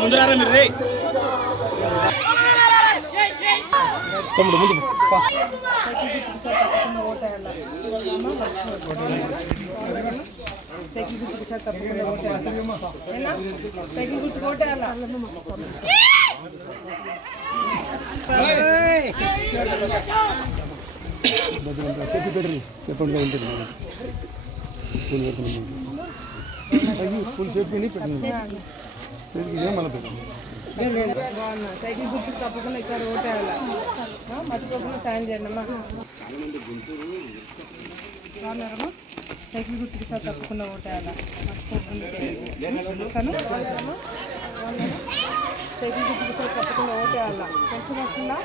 ముందురారా మీరు రే తమ్ముడు ముందు సైకిల్ గుర్తుకు సార్ తప్పకుండా సైకిల్ గుర్తుకు ఓటేయాలా చెప్పండి ఫుల్ చెప్పి సైకిల్ గుర్తుకు తప్పకుండా ఈసారి ఓటేయాలా మర్చిపోకుండా సాయం చేయండి అమ్మా బాగున్నారమ్మా సైకిల్ గుర్తుకు సార్ తప్పకుండా ఓటేయాలా మర్చిపోకుండా చేయండి సైకిల్ గుర్తుకు సార్ తప్పకుండా ఓటేయాలా పెన్షన్ వస్తుందా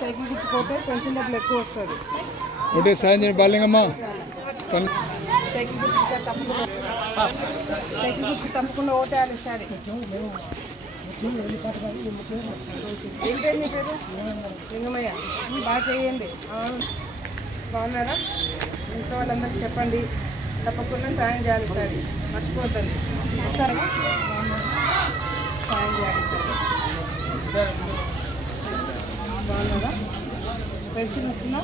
సైకిల్ గుర్తుకు ఓటే పెన్షన్ డబ్బులు ఎక్కువ వస్తుంది ఒకటే సాయం చేయండి బాలింగమ్మా సైకిల్ గుర్తుకు సార్ తప్పకుండా సైకిల్ గుర్తుకు తప్పకుండా ఓటేయాలి ఈసారి ఏం పేరు మీ పేరు లింగమయ్య బాగా చేయండి బాగున్నారా ఇంట్లో వాళ్ళందరికీ చెప్పండి తప్పకుండా సాయం చేయాలి సార్ మర్చిపోద్దండి వస్తారా సాయం చేయాలి సార్ బాగున్నారా పెన్షన్ వస్తుందా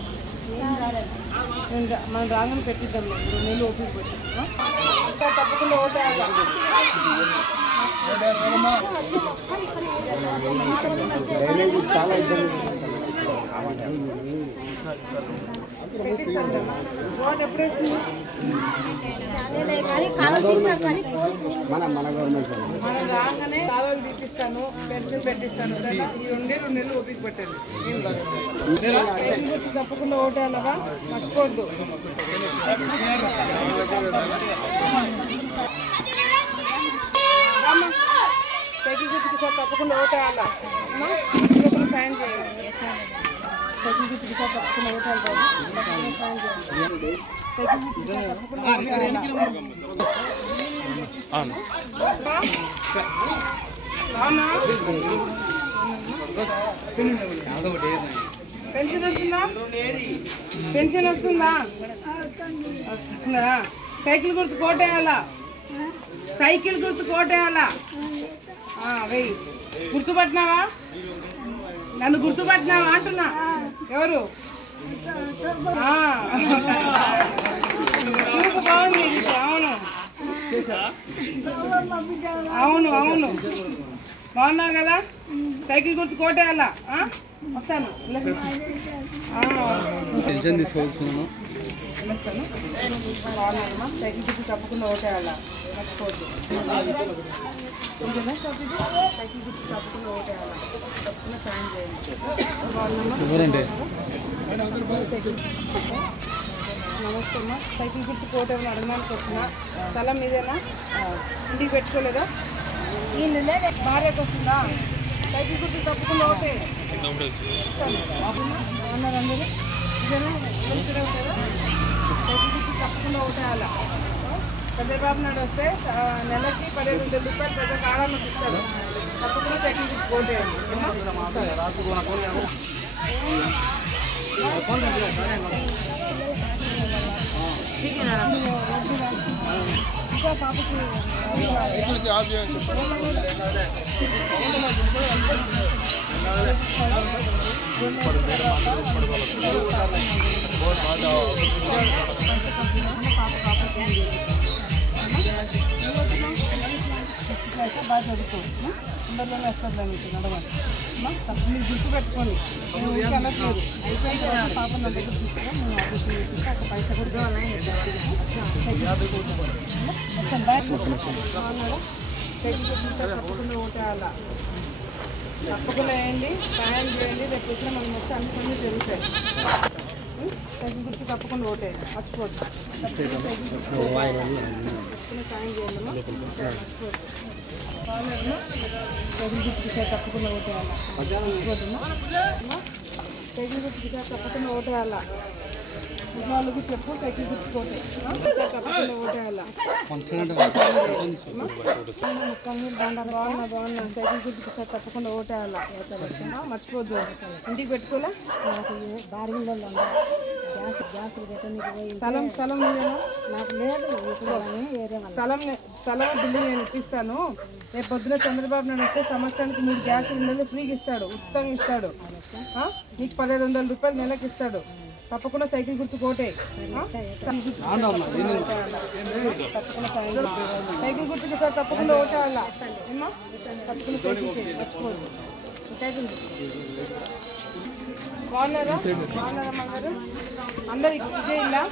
మనం రాగానే పెట్టిద్దాం 2 నెలలు ఓపిక పెట్టిస్తాం తప్పకుండా ఓటేయాలి చాలా ఇబ్బంది ఎప్పుడు వేసింది మన గవర్నమెంట్ మనం రాగానే కాలువలు తీపిస్తాను పెన్షన్ పెట్టిస్తాను ఈ 2 నెలలు ఓపిక పెట్టండి తప్పకుండా ఓటేయాలవా మర్చిపోవద్దు సైకిల్ గుర్తుకు సార్ తప్పకుండా ఓటేయాలా సాయం చేయండి సైకిల్ గుర్తుకు సార్ తప్పకుండా ఓటేయాలి సాయం చేయండి సైకిల్ గుర్తుకు పెన్షన్ వస్తుందా పెన్షన్ వస్తుందా వస్తుందా సైకిల్ గుర్తు కోటేయాలా సైకిల్ గుర్తు కోటేయాలా వెయ్యి గుర్తుపట్టినావా నన్ను గుర్తుపట్టినావా అంటున్నా ఎవరు చూపు బాగుంది అవును అవును అవును బాగున్నావు కదా సైకిల్ గుర్తు కోటేయాలా వస్తాను టెన్షన్ తీసుకోవాల్సిన వస్తాను బాగున్నానమ్మా సైకిల్ గుర్తు తప్పకుండా ఓటేయాలా మర్చిపోవద్దు సైకిల్ గుర్తు తప్పకుండా ఓటేయాలా తప్పకుండా సాయం చేయండి బాగున్నామ్మా నమస్తే అమ్మా సైకిల్ గుర్తు కోటేమని అడగడానికి వచ్చిన స్థలం మీదేనా ఇంటికి పెట్టుకోలేదా భార్యకు వస్తుందా సైకిల్ గుర్తు తప్పకుండా ఓటే అన్నారు అందరూ ఇదేనా సైకిల్ గుర్తు తప్పకుండా ఓటేయాలా చంద్రబాబు నాయుడు వస్తే నెలకి 15,000 రూపాయలు పెద్ద కాలానికి ఇస్తాడు తప్పకుండా సైకిల్ గుర్తు ఓటేయాలి ఇంకా పాపకి బాగా చదువుకో అందరిలోనే వస్తుంది మీకు నడవండి మీరు గుర్తుపెట్టుకోండి అనట్లేదు అయిపోయింది పాప నా దగ్గర తీసుకురా నేను ఆఫీస్లో చూపిస్తే అక్కడ పైసా కూడా తప్పకుండా ఓటేయాలా తప్పకుండా వేయండి సాయం చేయండి రేపు వచ్చిన మనం మొత్తం అన్ని పనులు జరుగుతాయి తప్పకుండా ఓటేయండి, మర్చిపోద్దు. సాయం చేయండి సైకిల్ గుర్తుకి తప్పకుండా ఓటేయాలా, మర్చిపోద్దమ్మా. సైకిల్ గుర్తుకి తప్పకుండా ఓటేయాలా. వాళ్ళకి చెప్పు సైకిల్ గుర్తుకు తప్పకుండా ఓటేయాలా. బాగున్నా సైకిల్ గుర్తుకు తప్పకుండా ఓటేయాలా. మర్చిపోద్దు. ఇంటికి పెట్టుకోలే స్థలం నాకు లేదు. స్థలం బిల్లు నేను ఇప్పిస్తాను. రేపు పొద్దున చంద్రబాబు నాయుడు వస్తే సంవత్సరానికి 3 గ్యాస్ సిలిండర్లు ఫ్రీగా ఇస్తాడు, ఉచితంగా ఇస్తాడు. నీకు 1500 రూపాయలు నెలకి ఇస్తాడు. తప్పకుండా సైకిల్ గుర్తు కోటే. సైకిల్ గుర్తుకి సార్ తప్పకుండా ఓటేయాలా. తప్పకుండా సైకిల్ మర్చిపోదు. బాగున్నారా బాగున్నారమ్మగారు అందరు ఇదే ఇలా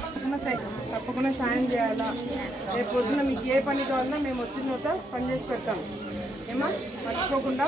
సైకిల్ తప్పకుండా సాయం చేయాలా. రేపు పొద్దున మీకు ఏ పని కావాలన్నా మేము వచ్చిన చోట పని చేసి పెడతాం. ఏమా మర్చిపోకుండా